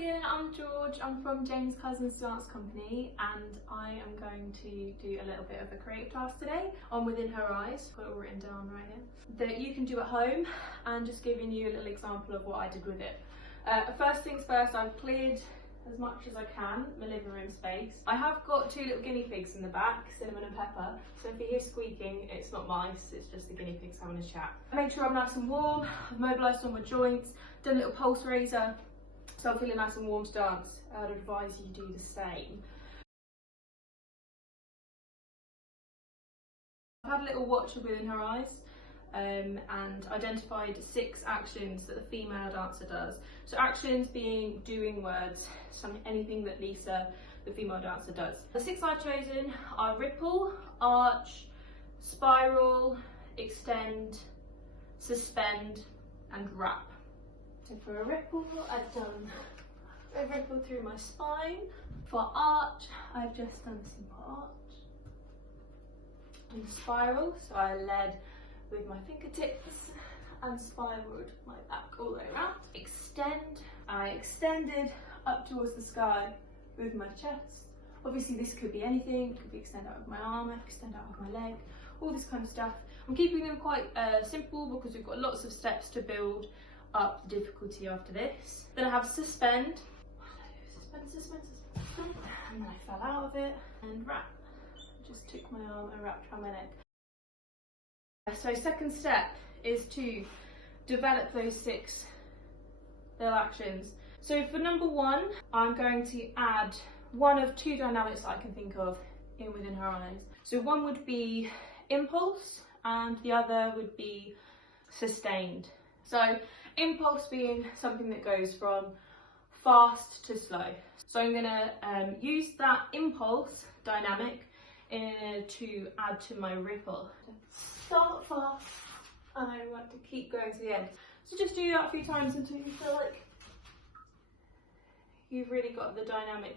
Ian, I'm George. I'm from James Cousins Dance Company and I am going to do a little bit of a creative task today on Within Her Eyes, got it all written down right here, that you can do at home, and just giving you a little example of what I did with it. First things first, I've cleared as much as I can my living room space. I have got two little guinea pigs in the back, Cinnamon and Pepper, so if you hear squeaking, it's not mice, it's just the guinea pigs having a chat. Make sure I'm nice and warm, I've mobilised all my joints, done a little pulse raiser, so I'm feeling nice and warm to dance. I'd advise you do the same. I've had a little watch of Within Her Eyes and identified 6 actions that the female dancer does. So actions being doing words, anything that Lisa, the female dancer, does. The 6 I've chosen are ripple, arch, spiral, extend, suspend and wrap. So for a ripple, I've done a ripple through my spine. For arch, I've just done a simple arch. And spiral, so I led with my fingertips and spiraled my back all the way around. Extend, I extended up towards the sky with my chest. Obviously this could be anything, it could be extend out of my arm, extend out of my leg, all this kind of stuff. I'm keeping them quite simple because we've got lots of steps to build up the difficulty after this. Then I have suspend, suspend, and then I fell out of it, and wrap. Just took my arm and wrapped around my neck. So second step is to develop those 6 little actions. So for number 1, I'm going to add one of 2 dynamics I can think of in Within Her Eyes. So one would be impulse and the other would be sustained. So impulse being something that goes from fast to slow. So I'm going to use that impulse dynamic to add to my ripple. Start fast and I want to keep going to the end. So just do that a few times until you feel like you've really got the dynamic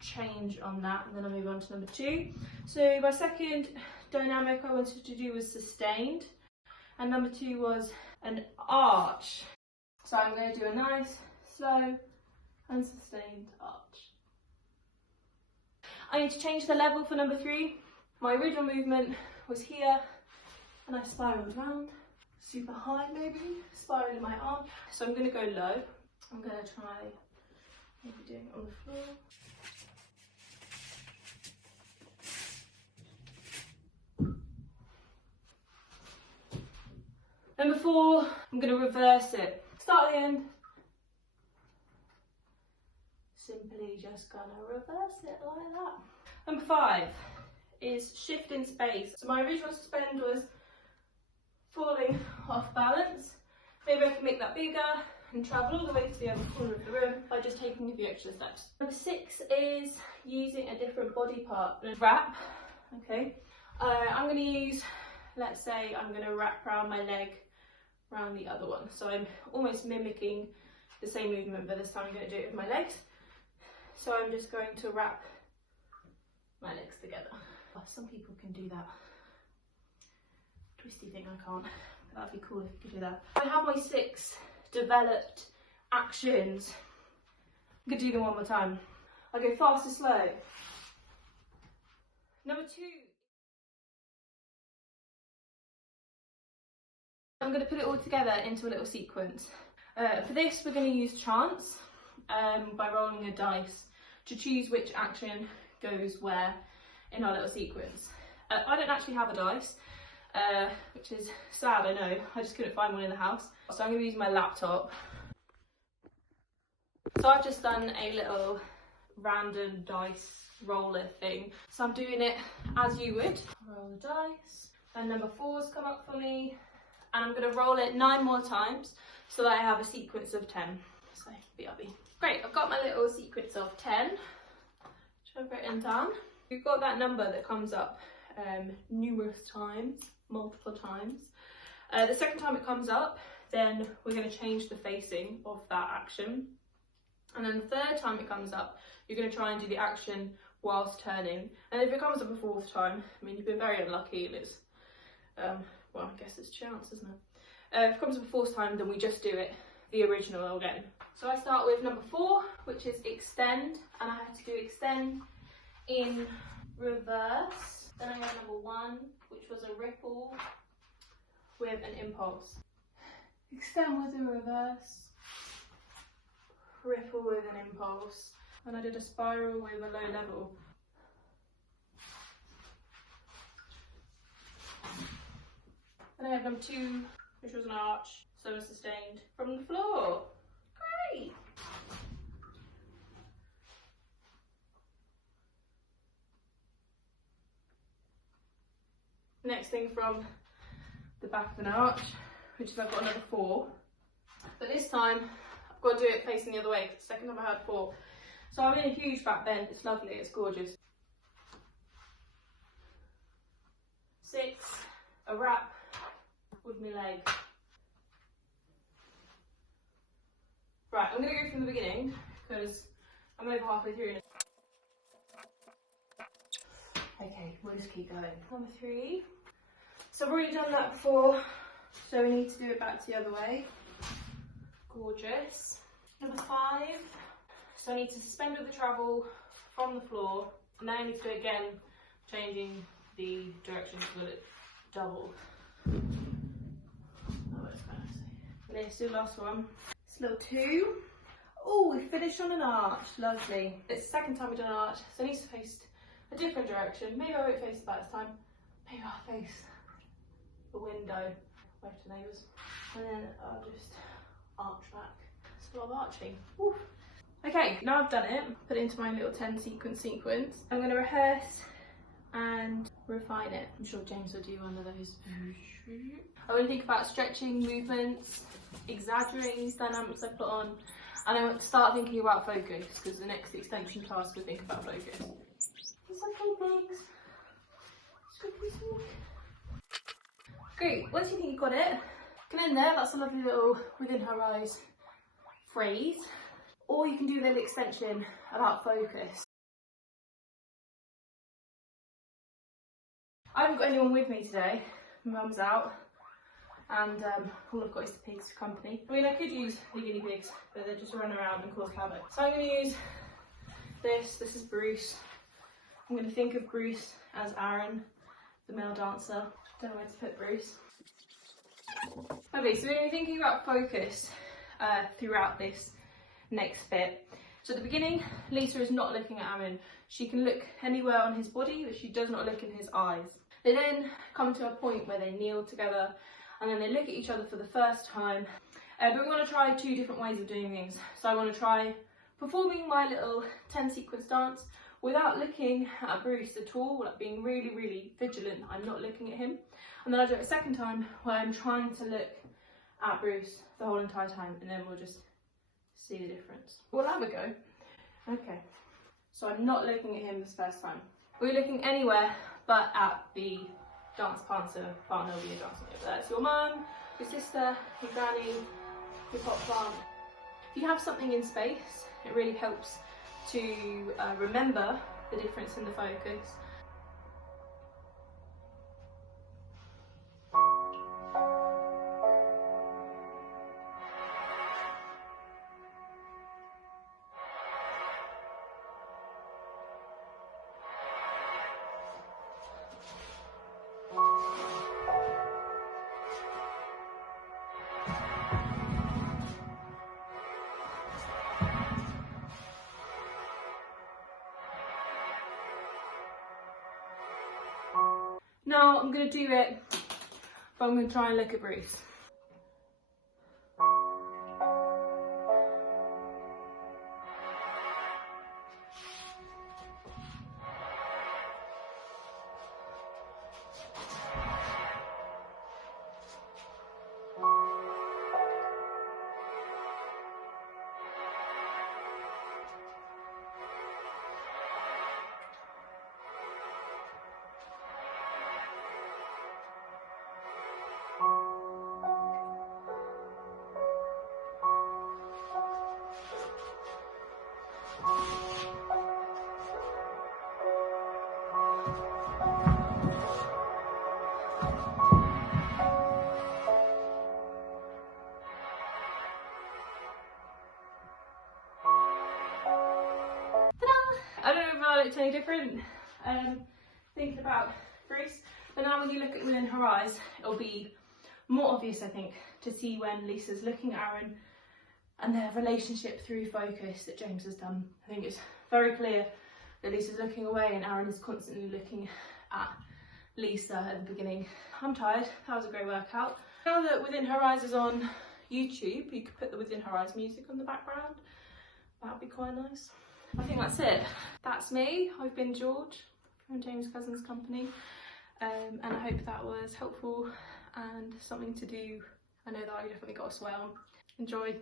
change on that, and then I'll move on to number 2. So my second dynamic I wanted to do was sustained, and number 2 was an arch. So I'm going to do a nice, slow and sustained arch. I need to change the level for number 3. My original movement was here and I spiraled around, super high maybe, spiraling my arm. So I'm going to go low. I'm going to try maybe doing it on the floor. Number 4, I'm going to reverse it. Start at the end. Simply just going to reverse it like that. Number 5 is shift in space. So my original suspend was falling off balance. Maybe I can make that bigger and travel all the way to the other corner of the room by just taking a few extra steps. Number 6 is using a different body part. Wrap, okay. I'm going to use, let's say I'm going to wrap around my leg around the other one. So I'm almost mimicking the same movement, but this time I'm going to do it with my legs. So I'm just going to wrap my legs together. Some people can do that twisty thing, I can't. But that'd be cool if you could do that. I have my 6 developed actions. I'm going to do them one more time. I'll go fast and slow. Number 2. I'm going to put it all together into a little sequence. For this we're going to use chance by rolling a dice to choose which action goes where in our little sequence. I don't actually have a dice, which is sad, I know. I just couldn't find one in the house. So I'm going to use my laptop. So I've just done a little random dice roller thing. So I'm doing it as you would. Roll the dice, and number 4's come up for me. And I'm going to roll it 9 more times so that I have a sequence of 10. So BRB. Great, I've got my little sequence of 10, which I've written down. We've got that number that comes up numerous times, multiple times. The second time it comes up, then we're going to change the facing of that action. And then the third time it comes up, you're going to try and do the action whilst turning. And if it comes up a 4th time, I mean, you've been very unlucky and it's, well, I guess it's chance, isn't it? If it comes up a 4th time, then we just do it the original again. So I start with number 4, which is extend, and I had to do extend in reverse. Then I had number 1, which was a ripple with an impulse. Extend with a reverse, ripple with an impulse, and I did a spiral with a low level. And I have number 2, which was an arch, so sustained from the floor. Great! Next thing from the back of an arch, which is I've got another 4. But this time I've got to do it facing the other way, because the second time I had 4. So I'm in a huge back bend. It's lovely, it's gorgeous. 6, a wrap with my leg. Right, I'm going to go from the beginning because I'm over halfway through. Okay, we'll just keep going. Number 3. So I've already done that before, so we need to do it back the other way. Gorgeous. Number 5. So I need to suspend with the travel from the floor, and then I need to do it again, changing the direction so that it's double. Oh, it's fancy. And let's do the last one. It's little 2. Oh, we finished on an arch. Lovely. It's the second time we've done an arch, so I need to face a different direction. Maybe I won't face the back this time. Maybe I'll face the window. Wave to neighbours. And then I'll just arch back. It's a lot of arching. Woo. Okay, now I've done it, put it into my little 10 sequence. I'm going to rehearse and refine it. I'm sure James will do one of those. I want to think about stretching movements, exaggerating these dynamics I put on, and I want to start thinking about focus, because the next extension class will think about focus. It's okay, thanks. Great, once you think you've got it, you can end there. That's a lovely little within her eyes phrase. Or you can do a little extension about focus. I haven't got anyone with me today. My mum's out, and all I've got is the pigs for company. I mean, I could use the guinea pigs, but they just run around and cause havoc. So I'm going to use this. This is Bruce. I'm going to think of Bruce as Aaron, the male dancer. Don't know where to put Bruce. Okay, so we're going to be thinking about focus throughout this next bit. So at the beginning, Lisa is not looking at Aaron. She can look anywhere on his body, but she does not look in his eyes. They then come to a point where they kneel together, and then they look at each other for the first time. But we want to try 2 different ways of doing things. So I want to try performing my little 10 sequence dance without looking at Bruce at all, like being really, really vigilant. I'm not looking at him. And then I'll do it a second time where I'm trying to look at Bruce the whole entire time, and then we'll just see the difference. We'll have a go. Okay, so I'm not looking at him this first time. We're looking anywhere but at the dance partner you're dancing with. That's your mum, your sister, your granny, your pot plant. If you have something in space, it really helps to remember the difference in the focus. Now I'm going to do it, but I'm going to try and look at Bruce. I don't know if I looked any different thinking about Greece, but now when you look at Within Her Eyes, it'll be more obvious, I think, to see when Lisa's looking at Aaron and their relationship through focus that James has done. I think it's very clear that Lisa's looking away and Aaron is constantly looking at Lisa at the beginning. I'm tired, that was a great workout. Now that Within Her Eyes is on YouTube, you could put the Within Her Eyes music on the background. That would be quite nice. I think that's it. That's me. I've been George from James Cousins Company, and I hope that was helpful and something to do. I know that I definitely got a sweat on. Enjoy.